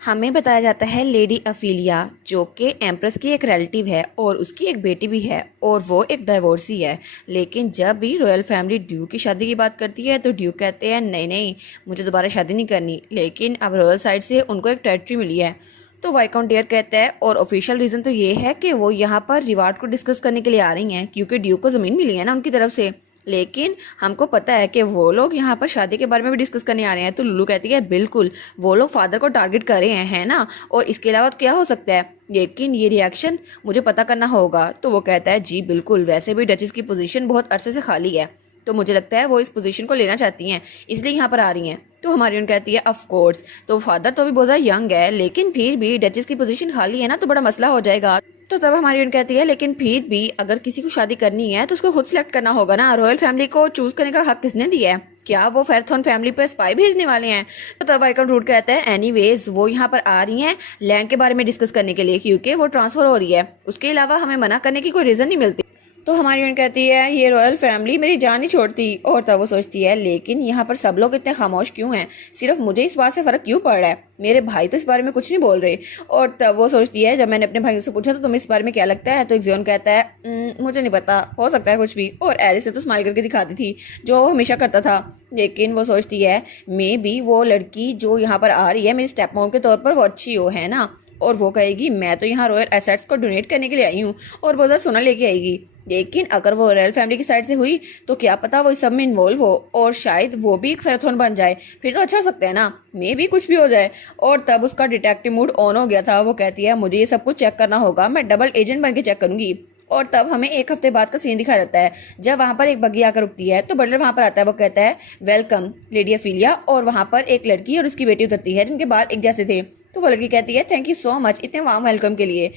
हमें बताया जाता है लेडी अफीलिया जो कि एम्प्रेस की एक रिलेटिव है और उसकी एक बेटी भी है और वो एक डाइवोर्सी है। लेकिन जब भी रॉयल फैमिली ड्यूक की शादी की बात करती है तो ड्यूक कहते हैं नहीं नहीं, मुझे दोबारा शादी नहीं करनी। लेकिन अब रॉयल साइड से उनको एक टेरिटरी मिली है तो वाइकाउंट डेयर कहता है और ऑफिशियल रीज़न तो ये है कि वो यहाँ पर रिवार्ड को डिस्कस करने के लिए आ रही हैं क्योंकि ड्यूक को ज़मीन मिली है ना उनकी तरफ से। लेकिन हमको पता है कि वो लोग यहाँ पर शादी के बारे में भी डिस्कस करने आ रहे हैं। तो लुलू कहती है बिल्कुल वो लोग फादर को टारगेट कर रहे हैं, है ना, और इसके अलावा तो क्या हो सकता है, लेकिन ये रिएक्शन मुझे पता करना होगा। तो वो कहता है जी बिल्कुल, वैसे भी डचेस की पोजीशन बहुत अरसे से खाली है तो मुझे लगता है वो इस पोजीशन को लेना चाहती हैं, इसलिए यहाँ पर आ रही हैं। तो हमारी उन कहती है ऑफ कोर्स, तो फादर तो भी बहुत ज़्यादा यंग है लेकिन फिर भी डचेस की पोजीशन खाली है ना तो बड़ा मसला हो जाएगा। तो तब हमारी उन कहती है लेकिन फिर भी अगर किसी को शादी करनी है तो उसको खुद सिलेक्ट करना होगा ना, रॉयल फैमिली को चूज करने का हक किसने दिया है? क्या वो फेरथॉन फैमिली पर स्पाई भेजने वाले हैं? तो तब आइकन रूट कहता है एनीवेज वो यहाँ पर आ रही हैं लैंड के बारे में डिस्कस करने के लिए क्योंकि वो ट्रांसफर हो रही है, उसके अलावा हमें मना करने की कोई रीज़न नहीं मिलती। तो हमारी बहन कहती है ये रॉयल फैमिली मेरी जान नहीं छोड़ती। और तब वो सोचती है लेकिन यहाँ पर सब लोग इतने खामोश क्यों हैं, सिर्फ मुझे इस बात से फ़र्क क्यों पड़ रहा है, मेरे भाई तो इस बारे में कुछ नहीं बोल रहे। और तब वो सोचती है जब मैंने अपने भाई से पूछा तो तुम्हें इस बारे में क्या लगता है, तो एक्जियोन कहता है मुझे नहीं पता, हो सकता है कुछ भी। और एरिस ने तो स्माइल करके दिखाती थी जो वो हमेशा करता था। लेकिन वो सोचती है मे बी वो लड़की जो यहाँ पर आ रही है मेरी स्टेप मॉम के तौर पर वो अच्छी हो, है ना, और वो कहेगी मैं तो यहाँ रॉयल एसेट्स को डोनेट करने के लिए आई हूँ और बहुत ज़्यादा सोना लेके आएगी। लेकिन अगर वो रॉयल फैमिली की साइड से हुई तो क्या पता वो इस सब में इन्वॉल्व हो और शायद वो भी एक फेराथन बन जाए, फिर तो अच्छा हो सकता है ना, मे भी कुछ भी हो जाए। और तब उसका डिटेक्टिव मूड ऑन हो गया था। वो कहती है मुझे ये सब कुछ चेक करना होगा, मैं डबल एजेंट बन के चेक करूंगी। और तब हमें एक हफ्ते बाद का सीन दिखा जाता है जब वहाँ पर एक बग्गी आकर रुकती है तो बटलर वहाँ पर आता है। वो कहता है वेलकम लेडी अफीलिया, और वहाँ पर एक लड़की और उसकी बेटी उतरती है जिनके बाल एक जैसे थे। तो वो लड़की कहती है थैंक यू सो मच इतने वार्म वेलकम के लिए।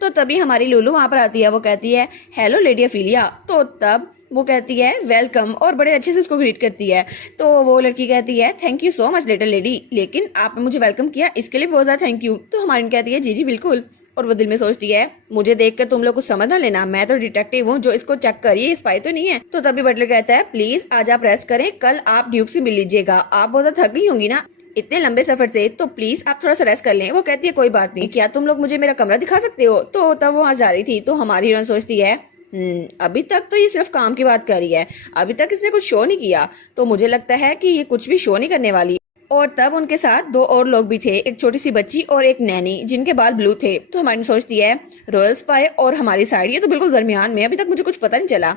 तो तभी हमारी लुलू वहाँ पर आती है। वो कहती है हेलो लेडी अफीलिया। तो तब वो कहती है वेलकम और बड़े अच्छे से उसको ग्रीट करती है। तो वो लड़की कहती है thank you so much little lady, लेकिन आपने मुझे वेलकम किया इसके लिए बहुत ज़्यादा थैंक यू। तो हमारी कहती है जी जी बिल्कुल। और वो दिल में सोचती है मुझे देखकर तुम लोग कुछ समझ ना लेना, मैं तो डिटेक्टिव हूँ जो इसको चेक करिए, स्पाई तो नहीं है। तो तभी बटलर कहता है प्लीज आज आप रेस्ट करें, कल आप ड्यूक से मिल लीजिएगा, आप बहुत ज़्यादा थक गई होंगी ना इतने लंबे सफर से, तो प्लीज आप थोड़ा सा रेस्ट कर लें। वो कहती है कोई बात नहीं, क्या तुम लोग मुझे मेरा कमरा दिखा सकते हो? तो तब वो वहाँ जा रही थी। तो हमारी हीरोइन सोचती है अभी तक तो ये सिर्फ काम की बात कर रही है, अभी तक इसने कुछ शो नहीं किया, तो मुझे लगता है कि ये कुछ भी शो नहीं करने वाली। और तब उनके साथ दो और लोग भी थे, एक छोटी सी बच्ची और एक नैनी जिनके बाल ब्लू थे। तो हमारी सोचती है रॉयल स्पाई और हमारी साइड ये तो बिल्कुल दरमियान में, अभी तक मुझे कुछ पता नहीं चला।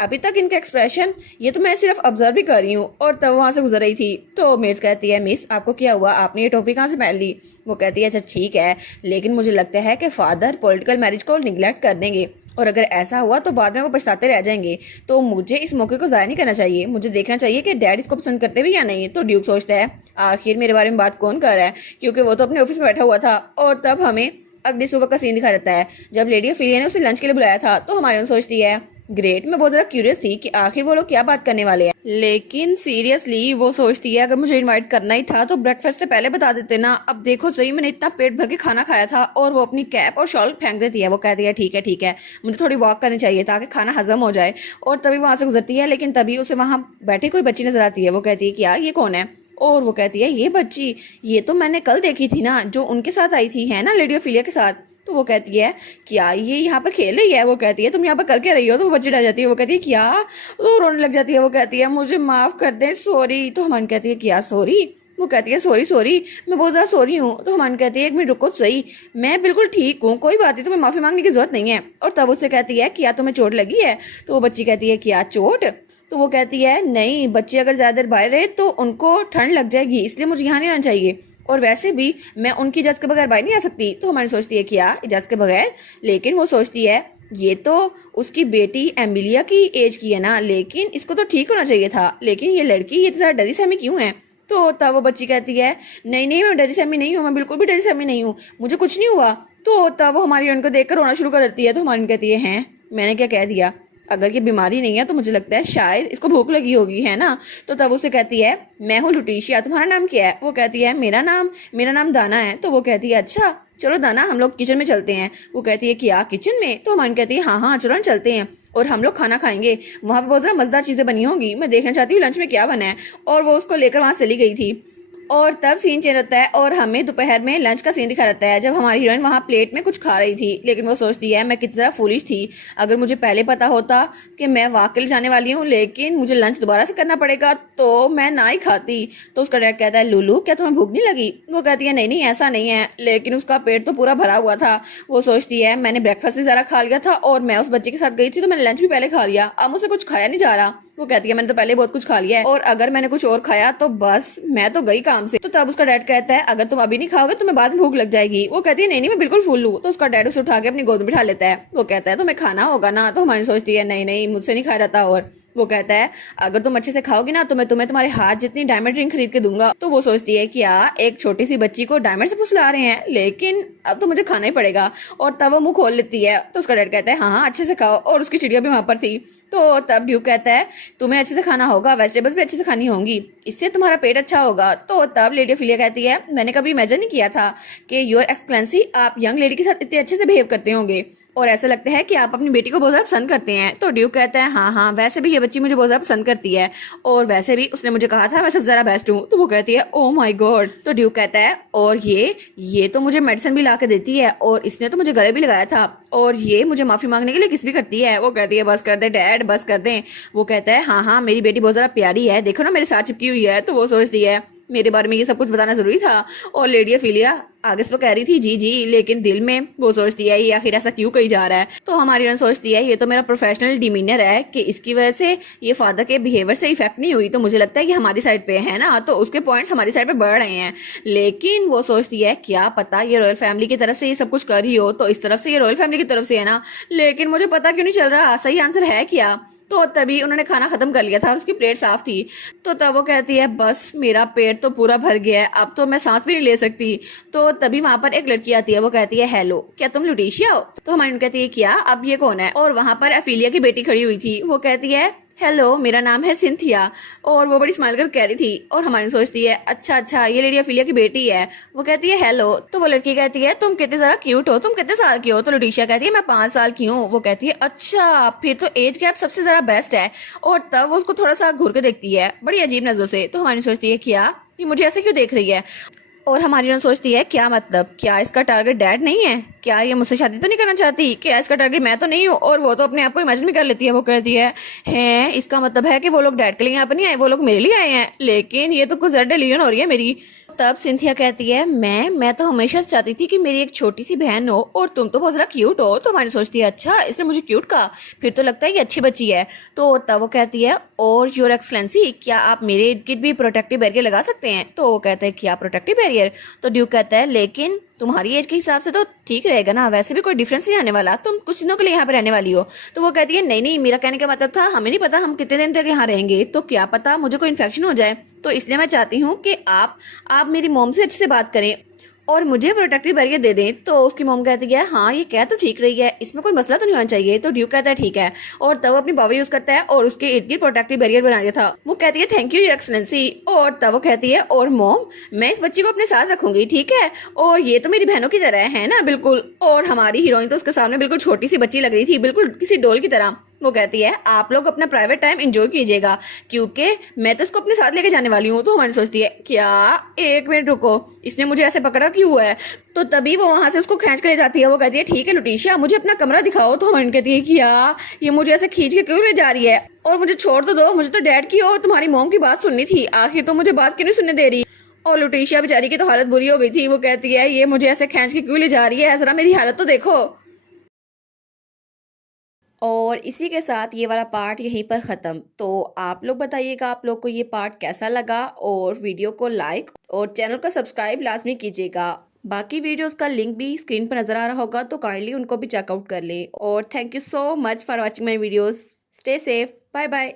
अभी तक इनका एक्सप्रेशन ये तो मैं सिर्फ ऑब्जर्व भी कर रही हूँ। और तब वहाँ से गुजर रही थी तो मेड्स कहती है मिस आपको क्या हुआ, आपने ये टोपी कहाँ से पहन ली? वो कहती है अच्छा ठीक है, लेकिन मुझे लगता है कि फादर पॉलिटिकल मैरिज को निगलेक्ट कर देंगे और अगर ऐसा हुआ तो बाद में वो पछताते रह जाएंगे, तो मुझे इस मौके को ज़ाया नहीं करना चाहिए, मुझे देखना चाहिए कि डैड इसको पसंद करते भी या नहीं। तो ड्यूक सोचता है आखिर मेरे बारे में बात कौन कर रहा है, क्योंकि वो तो अपने ऑफिस में बैठा हुआ था। और तब हमें अगली सुबह का सीन दिखा जाता है जब लेडी ऑफिलिया ने उसे लंच के लिए बुलाया था। तो हमारी सोचती है ग्रेट, मैं बहुत ज़्यादा क्यूरियस थी कि आखिर वो लोग क्या बात करने वाले हैं, लेकिन सीरियसली वो सोचती है अगर मुझे इनवाइट करना ही था तो ब्रेकफास्ट से पहले बता देते ना। अब देखो सही मैंने इतना पेट भर के खाना खाया था। और वो अपनी कैप और शॉल फेंक देती है। वो कहती है ठीक है मुझे थोड़ी वॉक करनी चाहिए ताकि खाना हजम हो जाए। और तभी वहाँ से गुजरती है, लेकिन तभी उसे वहाँ बैठी कोई बच्ची नजर आती है। वो कहती है कि यार ये कौन है? और वो कहती है ये बच्ची, ये तो मैंने कल देखी थी ना, जो उनके साथ आई थी, है ना, लेडी ऑफिलिया के साथ। तो वो कहती है क्या ये यहाँ पर खेल रही है? वो कहती है तुम यहाँ पर करके रही हो? तो वो बच्ची डर जाती है। वो कहती है क्या? तो रोने लग जाती है। वो कहती है मुझे माफ़ कर दें, सॉरी। तो हमान कहती है क्या सॉरी? वो कहती है सॉरी सॉरी, मैं बहुत ज़्यादा सॉरी हूँ। तो हमान कहती है एक मिनट रुको सही, मैं बिल्कुल ठीक हूँ, कोई बात नहीं, तुम्हें माफ़ी मांगने की जरूरत नहीं है। और तब उससे कहती है क्या तुम्हें चोट लगी है? तो वो बच्ची कहती है क्या चोट? तो वो कहती है नहीं, बच्चे अगर ज़्यादा देर बाहर रहे तो उनको ठंड लग जाएगी, इसलिए मुझे यहाँ नहीं आना चाहिए, और वैसे भी मैं उनकी इजाज़त के बगैर बाहर नहीं आ सकती। तो हमारी सोचती है क्या इजाज़त के बगैर? लेकिन वो सोचती है ये तो उसकी बेटी एमिलिया की एज की है ना, लेकिन इसको तो ठीक होना चाहिए था, लेकिन ये लड़की ये तो ज़्यादा डरी सहमी क्यों है? तो तब वो बच्ची कहती है नहीं नहीं मैं डरी सहमी नहीं हूँ, मैं बिल्कुल भी डरी सहमी नहीं हूँ, मुझे कुछ नहीं हुआ। तो तब वो हमारी उनको देख कर रोना शुरू कर देती है। तो हमारी कहती है हैं मैंने क्या कह दिया, अगर ये बीमारी नहीं है तो मुझे लगता है शायद इसको भूख लगी होगी, है ना। तो तब उसे कहती है मैं हूँ लुटीशिया, तुम्हारा नाम क्या है? वो कहती है मेरा नाम दाना है। तो वो कहती है अच्छा चलो दाना हम लोग किचन में चलते हैं। वो कहती है क्या किचन में? तो हमारी कहती है हाँ चलो ना चलते हैं और हम लोग खाना खाएंगे, वहाँ पे बहुत ज़्यादा मज़ेदार चीज़ें बनी होंगी, मैं देखना चाहती हूँ लंच में क्या बना है। और वो उसको लेकर वहाँ चली गई थी। और तब सीन चेंज होता है और हमें दोपहर में लंच का सीन दिखा रहता है जब हमारी हीरोइन वहाँ प्लेट में कुछ खा रही थी, लेकिन वो सोचती है मैं कितनी ज़्यादा फूलिश थी, अगर मुझे पहले पता होता कि मैं वाकई जाने वाली हूँ लेकिन मुझे लंच दोबारा से करना पड़ेगा तो मैं ना ही खाती। तो उसका डैड कहता है लूलू क्या तुम्हें भूख नहीं लगी? वो कहती है नहीं नहीं ऐसा नहीं है, लेकिन उसका पेट तो पूरा भरा हुआ था। वो सोचती है मैंने ब्रेकफास्ट भी ज़रा खा लिया था और मैं उस बच्चे के साथ गई थी तो मैंने लंच भी पहले खा लिया, अब मुझसे कुछ खाया नहीं जा रहा। वो कहती है मैंने तो पहले बहुत कुछ खा लिया है और अगर मैंने कुछ और खाया तो बस मैं तो गई काम से। तो तब उसका डैड कहता है अगर तुम अभी नहीं खाओगे तो मैं बाद में भूख लग जाएगी। वो कहती है नहीं नहीं मैं बिल्कुल फुल हूँ। तो उसका डैड उसे उठा के अपनी गोद में बिठा लेता है। वो कहता है तुम्हें खाना होगा ना? तो हमारी सोचती है नहीं नहीं मुझसे नहीं खाया जाता। और वो कहता है अगर तुम अच्छे से खाओगी ना तो मैं तुम्हें तुम्हारे हाथ जितनी डायमंड रिंग खरीद के दूंगा। तो वो सोचती है कि यार एक छोटी सी बच्ची को डायमंड से फुसला रहे हैं लेकिन अब तो मुझे खाना ही पड़ेगा। और तब वो मुंह खोल लेती है। तो उसका डैड कहता है हाँ हाँ अच्छे से खाओ, और उसकी चिड़िया भी वहां पर थी। तो तब ड्यूक कहता है तुम्हें अच्छे से खाना होगा, वेजिटेबल्स भी अच्छे से खानी होंगी, इससे तुम्हारा पेट अच्छा होगा। तो तब लेडी ऑफिलिया कहती है मैंने कभी इमेजिन नहीं किया था कि योर एक्सलेंसी आप यंग लेडी के साथ इतने अच्छे से बिहेव करते होंगे और ऐसा लगता है कि आप अपनी बेटी को बहुत ज़्यादा पसंद करते हैं। तो ड्यूक कहता है हाँ हाँ वैसे भी ये बच्ची मुझे बहुत ज़्यादा पसंद करती है और वैसे भी उसने मुझे कहा था मैं सबसे ज़्यादा बेस्ट हूँ। तो वो कहती है ओ माय गॉड। तो ड्यूक कहता है और ये तो मुझे मेडिसिन भी ला के देती है और इसने तो मुझे गले भी लगाया था और ये मुझे माफ़ी मांगने के लिए किस भी करती है। वो कहती है बस कर दे डैड बस कर दे। वो कहता है हाँ हाँ मेरी बेटी बहुत ज़्यादा प्यारी है, देखो ना मेरे साथ चिपकी हुई है। तो वो सोचती है मेरे बारे में ये सब कुछ बताना जरूरी था। और लेडी ऑफिलिया आगे से तो कह रही थी जी जी, लेकिन दिल में वो सोचती है ये आखिर ऐसा क्यों कही जा रहा है। तो हमारी रन सोचती है ये तो मेरा प्रोफेशनल डिमीनर है कि इसकी वजह से ये फादर के बिहेवियर से इफेक्ट नहीं हुई, तो मुझे लगता है कि हमारी साइड पे है ना, तो उसके पॉइंट्स हमारी साइड पे बढ़ रहे हैं। लेकिन वो सोचती है क्या पता ये रॉयल फैमिली की तरफ से ये सब कुछ कर रही हो, तो इस तरफ से ये रॉयल फैमिली की तरफ से है ना, लेकिन मुझे पता क्यों नहीं चल रहा सही आंसर है क्या। तो तभी उन्होंने खाना खत्म कर लिया था और उसकी प्लेट साफ थी। तो तब वो कहती है बस मेरा पेट तो पूरा भर गया है, अब तो मैं सांस भी नहीं ले सकती। तो तभी वहां पर एक लड़की आती है। वो कहती है हेलो क्या तुम लुटिशिया हो? तो हमारी कहती है क्या अब ये कौन है? और वहां पर एफिलिया की बेटी खड़ी हुई थी। वो कहती है हेलो मेरा नाम है सिंथिया। और वो बड़ी स्माइल कर कह रही थी और हमारी सोचती है अच्छा अच्छा ये लेडी अफिलिया की बेटी है। वो कहती है हेलो। तो वो लड़की कहती है तुम कितने जरा क्यूट हो, तुम कितने साल की हो? तो लुटिशिया कहती है मैं 5 साल की हूँ। वो कहती है अच्छा फिर तो एज गैप सबसे ज्यादा बेस्ट है। और तब वो उसको थोड़ा सा घूर के देखती है बड़ी अजीब नजरों से। तो हमारी सोचती है क्या ये मुझे ऐसे क्यों देख रही है? और हमारी नन सोचती है क्या मतलब क्या इसका टारगेट डैड नहीं है? क्या ये मुझसे शादी तो नहीं करना चाहती? क्या इसका टारगेट मैं तो नहीं हूँ? और वो तो अपने आप को इमेजिन भी कर लेती है। वो कहती है इसका मतलब है कि वो लोग डैड के लिए यहाँ पर नहीं आए, वो लोग मेरे लिए आए हैं, लेकिन ये तो कुछ ज्यादा डिलीजन हो रही है मेरी। तब सिंथिया कहती है मैं तो हमेशा चाहती थी कि मेरी एक छोटी सी बहन हो और तुम तो बहुत ज्यादा क्यूट हो। तो हमारी सोचती है अच्छा इसने मुझे क्यूट कहा, फिर तो लगता है कि अच्छी बच्ची है। तो तब वो कहती है और योर एक्सलेंसी क्या आप मेरे इर्द गिर्द भी प्रोटेक्टिव बैरियर लगा सकते हैं? तो वो कहते हैं क्या प्रोटेक्टिव बैरियर? तो ड्यूक कहता है लेकिन तुम्हारी एज के हिसाब से तो ठीक रहेगा ना, वैसे भी कोई डिफरेंस नहीं आने वाला, तुम कुछ दिनों के लिए यहाँ पे रहने वाली हो। तो वो कहती है नहीं नहीं मेरा कहने का मतलब था हमें नहीं पता हम कितने दिन तक यहाँ रहेंगे, तो क्या पता मुझे कोई इन्फेक्शन हो जाए, तो इसलिए मैं चाहती हूँ कि आप मेरी मोम से अच्छे से बात करें और मुझे प्रोटेक्टिव बैरियर दे दें। तो उसकी मोम कहती है हाँ ये कह तो ठीक रही है, इसमें कोई मसला तो नहीं होना चाहिए। तो ड्यूक कहता है ठीक है, और तब वो अपनी पावर यूज करता है और उसके इर्द गिर्द प्रोटेक्टिव बैरियर बना दिया था। वो कहती है थैंक यू योर एक्सलेंसी। और तब वो कहती है और मोम मैं इस बच्ची को अपने साथ रखूंगी ठीक है, और ये तो मेरी बहनों की तरह है ना बिल्कुल। और हमारी हीरोइन तो उसके सामने बिल्कुल छोटी सी बच्ची लग रही थी, बिल्कुल किसी डोल की तरह। वो कहती है आप लोग अपना प्राइवेट टाइम एंजॉय कीजिएगा क्योंकि मैं तो इसको अपने साथ लेके जाने वाली हूँ। तो हमारी सोचती है क्या एक मिनट रुको, इसने मुझे ऐसे पकड़ा क्यों है? तो तभी वो वहां से उसको खींच के ले जाती है। वो कहती है ठीक है लुटिशिया मुझे अपना कमरा दिखाओ। तो हमारी कहती है क्या ये मुझे ऐसे खींच के क्यों ले जा रही है, और मुझे छोड़ तो दो, मुझे तो डैड की और तुम्हारी मोम की बात सुननी थी, आखिर तो मुझे बात क्यों नहीं सुनने दे रही। और लुटिशिया बेचारी की तो हालत बुरी हो गई थी। वो कहती है ये मुझे ऐसे खींच के क्यों ले जा रही है, जरा मेरी हालत तो देखो। और इसी के साथ ये वाला पार्ट यहीं पर ख़त्म। तो आप लोग बताइएगा आप लोग को ये पार्ट कैसा लगा, और वीडियो को लाइक और चैनल को सब्सक्राइब लाजमी कीजिएगा। बाकी वीडियोस का लिंक भी स्क्रीन पर नज़र आ रहा होगा, तो काइंडली उनको भी चेकआउट कर ले। और thank you so much for watching my videos. Stay safe, bye bye.